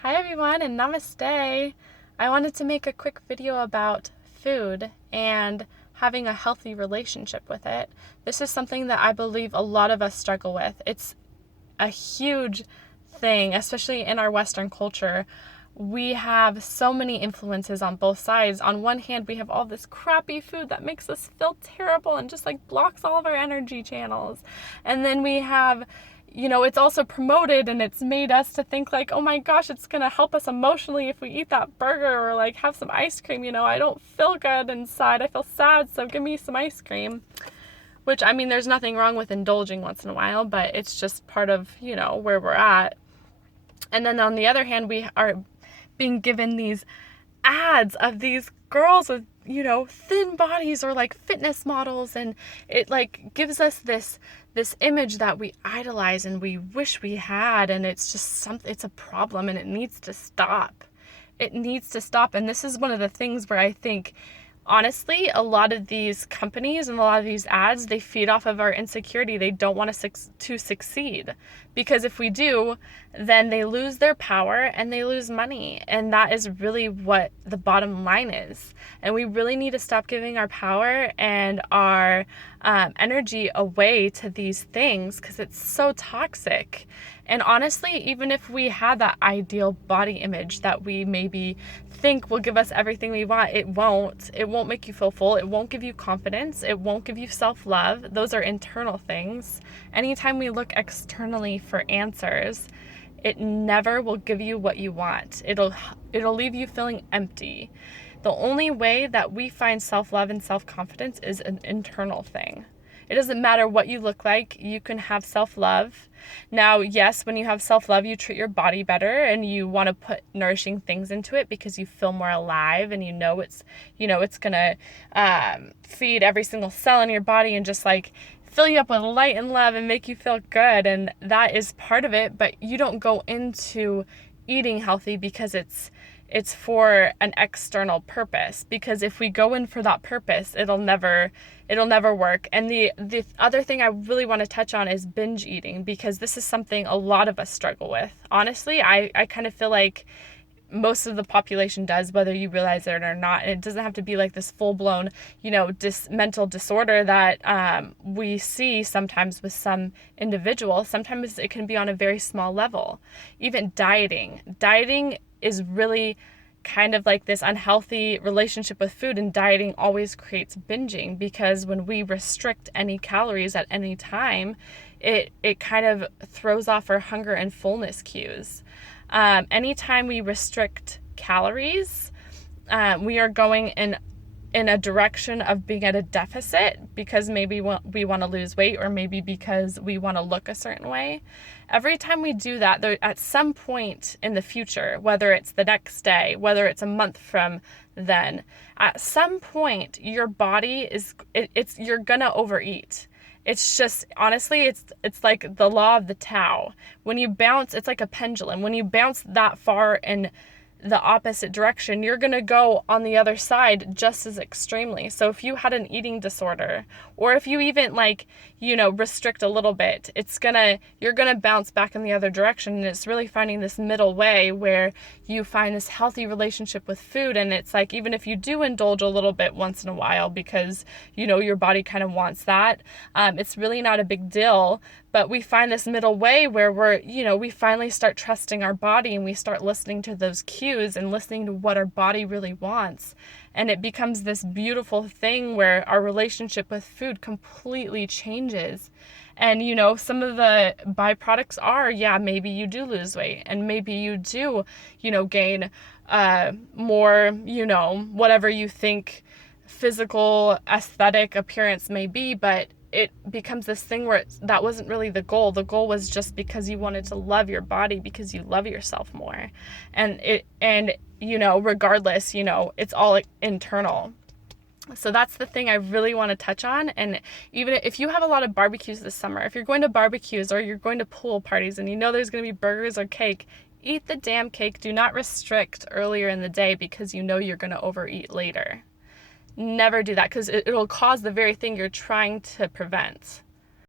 Hi everyone and namaste. I wanted to make a quick video about food and having a healthy relationship with it. This is something that I believe a lot of us struggle with. It's a huge thing, especially in our Western culture. We have so many influences on both sides. On one hand, we have all this crappy food that makes us feel terrible and just like blocks all of our energy channels. And then we have it's also promoted and it's made us to think like, oh my gosh, it's going to help us emotionally if we eat that burger or like have some ice cream. I don't feel good inside. I feel sad, so give me some ice cream. Which, I mean, there's nothing wrong with indulging once in a while, but it's just part of, where we're at. And then on the other hand, we are being given these ads of these girls with, thin bodies or like fitness models, and it like gives us this image that we idolize and we wish we had, and it's just it's a problem and it needs to stop. It needs to stop. And this is one of the things where I think, honestly, a lot of these companies and a lot of these ads, they feed off of our insecurity. They don't want us to succeed, because if we do, then they lose their power and they lose money. And that is really what the bottom line is. And we really need to stop giving our power and our energy away to these things, because it's so toxic. And honestly, even if we had that ideal body image that we maybe think will give us everything we want, it won't. It won't make you feel full. It won't give you confidence. It won't give you self-love. Those are internal things. Anytime we look externally for answers, it never will give you what you want. It'll leave you feeling empty. The only way that we find self-love and self-confidence is an internal thing. It doesn't matter what you look like. You can have self-love. Now, yes, when you have self-love, you treat your body better and you want to put nourishing things into it because you feel more alive, and it's going to feed every single cell in your body and just like fill you up with light and love and make you feel good. And that is part of it, but you don't go into eating healthy because it's for an external purpose, because if we go in for that purpose, it'll never work. And the other thing I really want to touch on is binge eating, because this is something a lot of us struggle with. Honestly, I kind of feel like most of the population does, whether you realize it or not. And it doesn't have to be like this full-blown, mental disorder that we see sometimes with some individuals. Sometimes it can be on a very small level. Even dieting is really kind of like this unhealthy relationship with food, and dieting always creates binging, because when we restrict any calories at any time, it kind of throws off our hunger and fullness cues. Anytime we restrict calories, we are going in a direction of being at a deficit, because maybe we want to lose weight, or maybe because we want to look a certain way. Every time we do that, at some point in the future, whether it's the next day, whether it's a month from then, at some point your body you're gonna overeat. It's just, honestly, it's like the law of the Tao. When you bounce, it's like a pendulum. When you bounce that far in the opposite direction, you're going to go on the other side just as extremely. So if you had an eating disorder, or if you even restrict a little bit, you're going to bounce back in the other direction. And it's really finding this middle way where you find this healthy relationship with food. And it's like, even if you do indulge a little bit once in a while because, your body kind of wants that, it's really not a big deal. But we find this middle way where we finally start trusting our body, and we start listening to those cues and listening to what our body really wants. And it becomes this beautiful thing where our relationship with food completely changes. And, some of the byproducts are, maybe you do lose weight, and maybe you do, gain more, whatever you think physical aesthetic appearance may be, but it becomes this thing where that wasn't really the goal. The goal was just because you wanted to love your body, because you love yourself more. And regardless, it's all internal. So that's the thing I really want to touch on. And even if you have a lot of barbecues this summer, if you're going to barbecues or you're going to pool parties and there's going to be burgers or cake, eat the damn cake. Do not restrict earlier in the day, because you're going to overeat later. Never do that, because it'll cause the very thing you're trying to prevent.